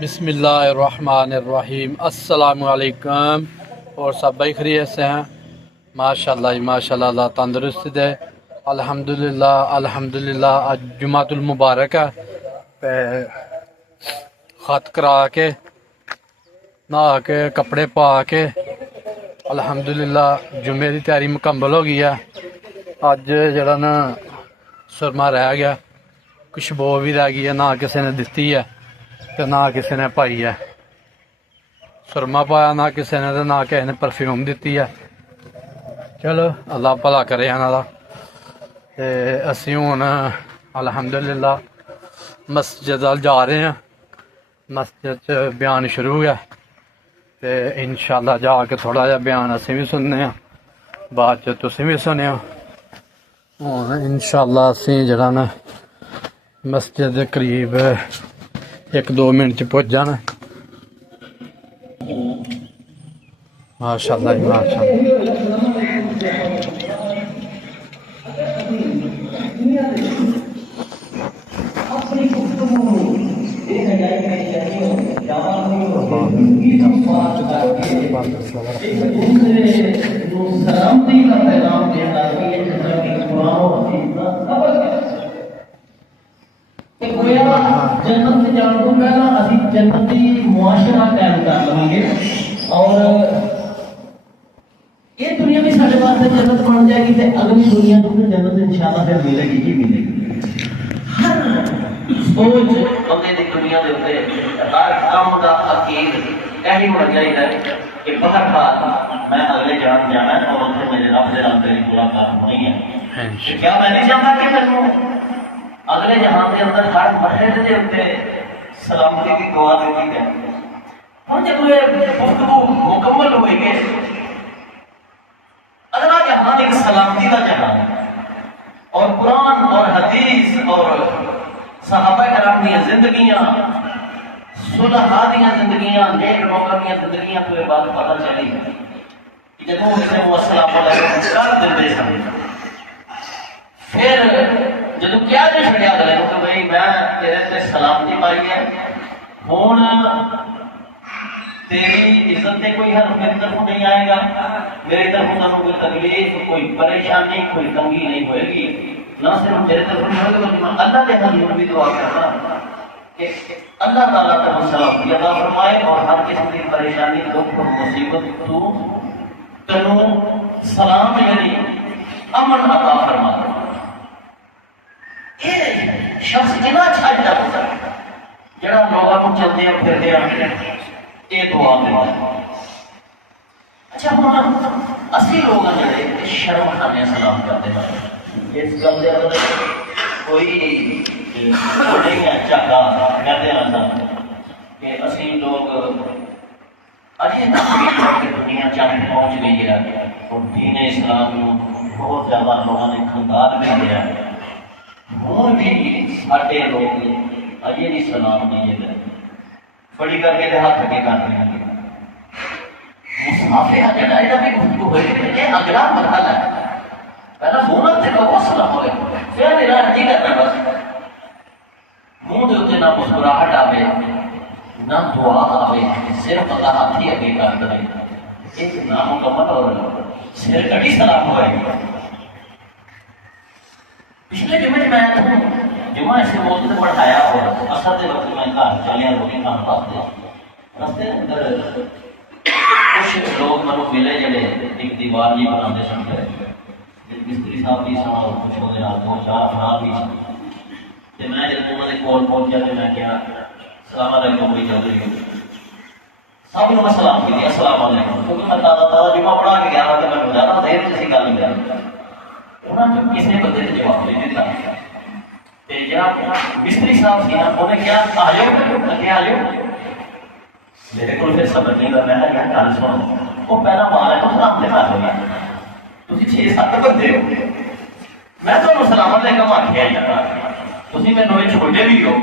بسم اللہ الرحمن الرحیم۔ السلام علیکم، اور سب بھائی خیریت سے ہیں؟ ماشاءاللہ ماشاءاللہ، اللہ تندرست دے۔ الحمدللہ الحمدللہ۔ آج جمعۃ المبارک ہے، خط کرا کے نہا کے کپڑے پا کے الحمدللہ جمعے کی تیاری مکمل ہو گئی ہے۔ اج جڑا نا سرما رہ گیا، خوشبو بھی رہ گئی ہے، نہ کسی نے دتی ہے تو نہ کسی نے پائی ہے۔ سرما پایا نہ کسی نے، تو نہ کسی نے پرفیوم دیتی ہے۔ چلو اللہ بھلا کرے انہاں دا۔ تے اسی ہن الحمدللہ مسجد جا رہے ہیں، مسجد چ بیان شروع ہے، تے انشاءاللہ جا کے تھوڑا جا بیان اسی بھی سننے ہیں، بعد چ تسی بھی سنیو۔ ہن انشاءاللہ اسی جڑا نا مسجد قریب 1-2 منٹ چ پہنچ جانا۔ ماشاءاللہ ماشاءاللہ۔ جنت سے جان کو پہلا اسی جنتی معاشرہ قائم کر لیں گے، اور یہ دنیا بھی سارے واسطے جنت بن جائے گی، تے اگلی دنیا تو جنت انشاءاللہ پھر ملے گی ہی ملے گی۔ ہر سوچ بندے دی دنیا دے اوپر ہر کام دا عقید یہی ہونا چاہیے کہ باہر بعد میں اگلے جان جانا ہے اور اتنے میرے رب دے نال میری ملاقات ہونی ہے۔ کیا میں نہیں چاہتا کہ میں اگلے جہان کے اندر ہر مرحلے کے اوپر سلامتی کی دعا دیتی ہے۔ ہوں جب یہ گفتگو مکمل ہوئے گی، اگلا جہان ایک سلامتی کا جہان ہے، اور قرآن اور حدیث اور صحابہ کرام کی زندگیاں، صلحاء دی زندگیاں، نیک لوگوں کی زندگیاں تو یہ بات پتہ چلی کہ جب وہ اسے وہ السلام علیکم کر دیتے سن، پھر جدو کیا جو چھڑیا گلے کہ بھئی میں تیرے سے سلامتی پائی ہے، ہون تیری عزت تے کوئی حرف میری طرف نہیں آئے گا، میری طرف نہ کوئی تکلیف، کوئی پریشانی، کوئی تنگی نہیں ہوئے گی، نہ صرف میرے طرف نہیں ہوئے گی بلکہ میں اللہ کے حضور بھی دعا کرنا کہ اللہ تعالیٰ تب سلامتی عطا فرمائے، اور ہر قسم کی پریشانی، دکھ مصیبت تو تنو سلام یعنی امن عطا فرمائے۔ یہ شخص کنا چھٹ جاتا ہے جڑا لوگوں کو چلتے ہیں پھرتے ہیں یہ دعا دیتا ہے۔ اچھا ہوں اسی لوگ جڑے شرم کھانے سلام کرتے ہیں، اس گل دے اندر کوئی نہیں ہے چاہتا کہتے ہیں کہ اسی لوگ اجے تک دنیا چاہتے پہنچ گئی ہے اور دین اسلام بہت زیادہ لوگوں نے خندار بھی دیا ہے، ہوں بھی ساٹے لوگ اجے بھی سلام نہیں دے بڑی کر کے ہاتھ کے کر رہے ہیں۔ مسافر جڑا یہ بھی گفتگو ہوئی کہ یہ اگلا مرحلہ ہے، پہلا منہ سے کہو السلام علیکم، پھر میرا جی کرنا بس منہ دے اتنے نہ مسکراہٹ آوے نہ دعا آوے، صرف اللہ ہاتھ ہی اگے کر دے، ایک نامکمل اور سر کٹی سلام ہوئے گی۔ پچھلے جمعے میں جمعہ ایسے موضوع سے پڑھایا اور اثر دے وقت میں گھر چلیا روٹی کھانا پاستے رستے اندر کچھ لوگ مجھے ملے جڑے ایک دیوار جی بناتے سن گئے، مستری صاحب بھی سن اور کچھ وہ 2-4 افراد بھی سن۔ میں جب انہوں نے کول پہنچا تو میں کیا السلام علیکم بھائی چودھری، سب نے سلام کی السلام علیکم، کیونکہ میں تازہ جمعہ پڑھا کے گیا تھا کہ میں گزارا دیر سے سی گل گیا، انہوں نے کسی بندے نے جواب نہیں دیتا۔ مستری صاحب سی انہیں کیا آجو میرے کو پھر سبق نہیں کرنا ہے کہ گل سنو، وہ پہلا بال ہے تو سلام سے بات ہوئی، تھی 6-7 بندے ہو، میں تمہیں سلام علیکم آخیا ہی جاتا، تھی میں نویں چھوٹے بھی ہو،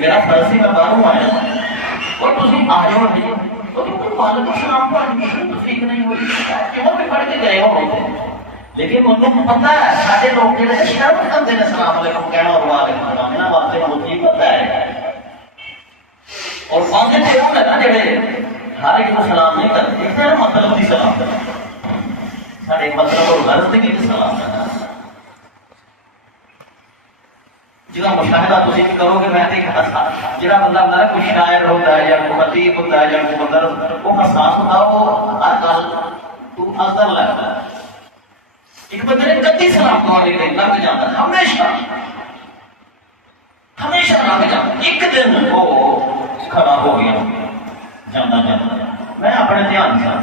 میرا فرض سی میں باہروں آیا اور تھی آ جاؤ وعلیکم السلام ٹھیک نہیں ہوئی کیوں بھی پڑھ کے گئے ہو، لیکن انہوں پتا ہے سارے لوگ جڑے شرم کرتے ہیں سلام علیکم کہنا اور وعلیکم السلام، انہاں واسطے بہت ہی پتا ہے واجب یہ ہوگا نا جڑے ہر ایک کو سلام نہیں کرتے، اس کا مطلب کی سلام کرنا سارے مطلب اور غرض کی سلام کرنا جہاں مشاہدہ تھی بھی کرو گے میں دیکھا تھا جہاں بندہ ہوتا ہے کوئی شاعر ہوتا ہے یا کوئی خطیب ہوتا ہے یا کوئی بندہ وہ حساس ہوتا ہے وہ ہر گل تو اثر لگتا ہے ایک بندے نے کدی سلام کرنے کے لگ جاتا ہے ہمیشہ ہمیشہ لگ جاتا ایک دن وہ کھڑا ہو گیا جانا جانا میں اپنے دھیان سے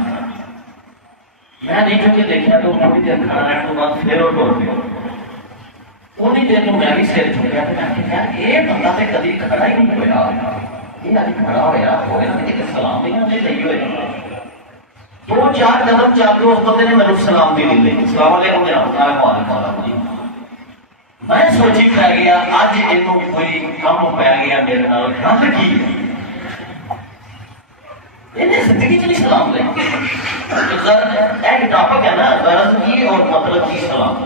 میں نہیں چکے دیکھا تو تھوڑی دیر کھڑا رہنے کے بعد پھر وہ ٹوٹ گیا انہیں دن میں بھی سر چکیا تو میں کہا یہ بندہ تو کدی کھڑا ہی نہیں ہوا یہ ابھی کھڑا ہوا کہ سلام نہیں ہونے لئی ہوئے دو چار قدم چل کے اس بندے نے میرے سلام بھی نہیں لی السلام علیکم جناب وعلیکم جی میں سوچی پی گیا اج یہ کوئی کام پی گیا میرے نال گل کی انہیں زندگی چ نہیں سلام لے ایک ٹاپک ہے نا غرض کی اور مطلب کی سلام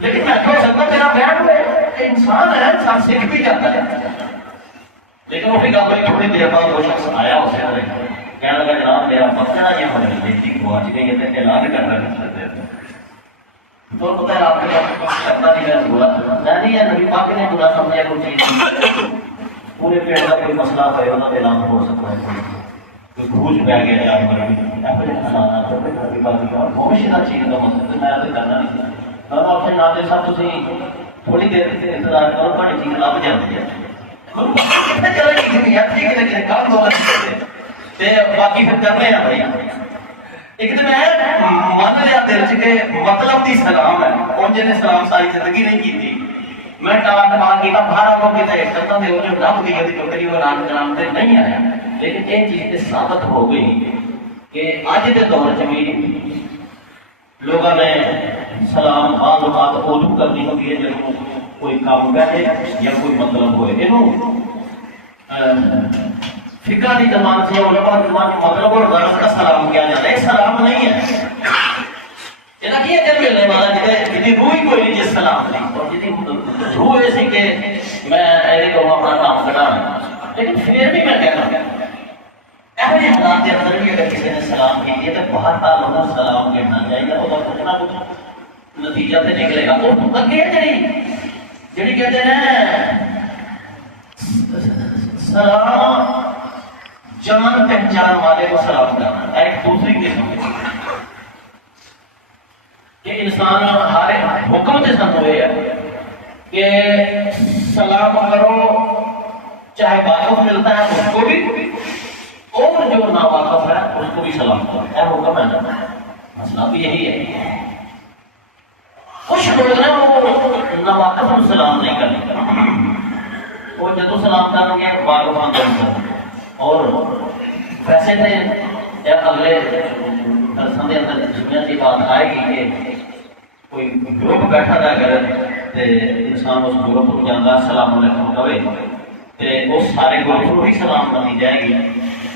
لیکن میں کہہ سکتا میرا بیان ہوئے انسان ہے انسان سیکھ بھی جاتا ہے لیکن وہی گل ہوئی تھوڑی دیر بعد وہ شخص آیا اسے کہنے لگا جناب میرا بچہ یہ ہماری بیٹی گواچ گئی ہے تو اعلان کر رہے ہیں تو پتہ ہے آپ کے پاس کرنا نہیں ہے برا نہیں ہے نبی پاک نے برا سمجھا کوئی چیز پورے پیڑ کا کوئی مسئلہ ہے انہوں نے اعلان ہو سکتا ہے کوئی بھوج پہ گیا جانور اپنے کھانا نبی پاک کی بہت شدہ چیز کا مسئلہ میں آتے کرنا نہیں اپنے ناطے صاحب تھی تھوڑی دیر انتظار کرو بڑی چیز لب جاتی ہے باقی پھر کرنے ہیں بھائی ایک دن من لیا دل چ کہ مطلب کی سلام ہے ان جن سلام ساری زندگی نہیں کی تھی میں ٹال ٹال کیا باہر لوگ کرتا تھے وہ جو رب گئی تھی کبھی وہ رام کلام سے نہیں آیا لیکن یہ چیز ثابت ہو گئی کہ اج کے دور چ بھی لوگوں نے سلام بعض اوقات اردو کرنی ہوتی ہے جب کوئی کام کرے یا کوئی مطلب ہوئے فقہ کی زبان سے علماء کی زبان مطلب اور غرض کا سلام کیا جاتا ہے سلام نہیں ہے یہ کیا جب ملنے والا جی روح ہی کوئی نہیں جس سلام نہیں اور جی روح ایسی کہ میں ایسے کہوں اپنا کام کرنا لیکن پھر بھی میں کہنا ایسے حالات کے اندر بھی اگر کسی نے سلام کیجیے تو بہت تعلق سلام کہنا چاہیے اور کچھ نہ کچھ نتیجہ سے نکلے گا تو اگے جڑی کہتے ہیں سلام جان پہچان والے کو سلام کرنا ایک دوسری قسم کہ انسان ہر حکم سے سن ہوئے ہے کہ سلام کرو چاہے واقف ملتا ہے اس کو بھی اور جو ناواقف ہے اس کو بھی سلام کرو اے حکم ہے نا مسئلہ بھی یہی ہے کچھ لوگ نا وہ ناواقف کو سلام نہیں کرتے وہ جدو سلام کریں گے واقفان کریں اور ویسے تو اگلے درسوں کے اندر دنیا کی بات آئے گی کہ کوئی گروپ بیٹھا رہا کر انسان اس گروپ کو جانا سلام علیکم کہے تو اس سارے گروپ کو بھی سلام کرنی جائے گی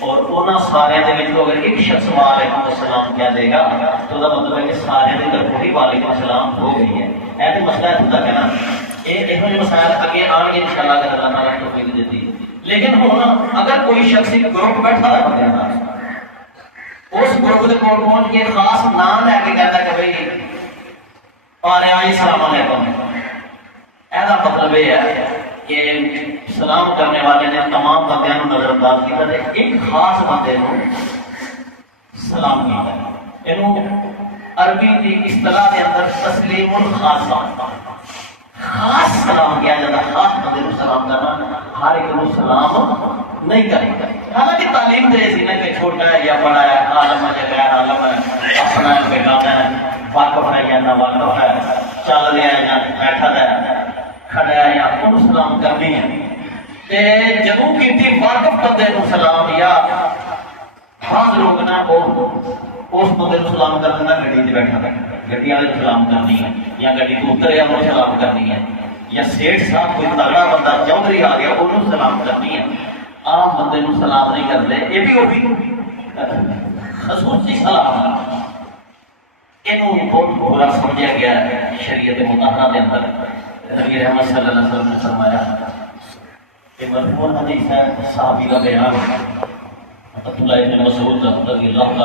اور انہوں سارے اگر ایک شخص وعلیکم السلام کیا دے گا تو وہ مطلب ہے کہ سارے کی طرف ہی وعلیکم السلام ہو گئی ہے ایسے مسئلہ ہوتا ہے نا یہ مسائل اگے آن گے انشاءاللہ اگر اللہ تعالیٰ توفیق دیتی لیکن ہوں اگر کوئی شخص گروپ بیٹھا رہا جانا اس گروپ کے کول پہنچ کے خاص نام لے کے کہتا کہ بھائی پارے آئی السلام علیکم ایسا مطلب یہ ہے کہ سلام کرنے والے نے تمام بندیاں نظر انداز کیا ایک خاص بندے کو سلام کیا عربی کی اصطلاح کے اندر تسلیم الخاصہ خاص سلام کیا جاتا ہے خاص بندے کو سلام کرنا ہر ایک کو سلام نہیں کرے گا حالانکہ تعلیم دے سی نے کہ چھوٹا ہے یا بڑا ہے عالم ہے یا غیر عالم ہے اپنا ہے بیگانہ ہے واقف ہے یا نہ واقف ہے چل رہا ہے یا بیٹھا ہے کھڑا ہے یا ان سلام کرنی ہے جدوں کیتی واقف بندے کو سلام یا بعض لوگ نا اس بندے کو سلام کر دینا گڈی تے بیٹھا ہے گڈی والے کو سلام کرنی ہے یا گڈی تو اتریا انہوں سلام کرنی ہے یا سیٹھ صاحب کوئی تگڑا بندہ چودھری آ گیا انہوں سلام کرنی ہے عام بندے کو سلام نہیں کرتے یہ بھی خصوصی سلام ہے یہ بہت برا سمجھا گیا ہے شریعت مطہرہ کے اندر نبی رحمت صلی اللہ علیہ وسلم نے فرمایا یہ مرفوع حدیث ہے، صحابی کا بیان ہے عبداللہ ابن مسعود رضی اللہ عنہ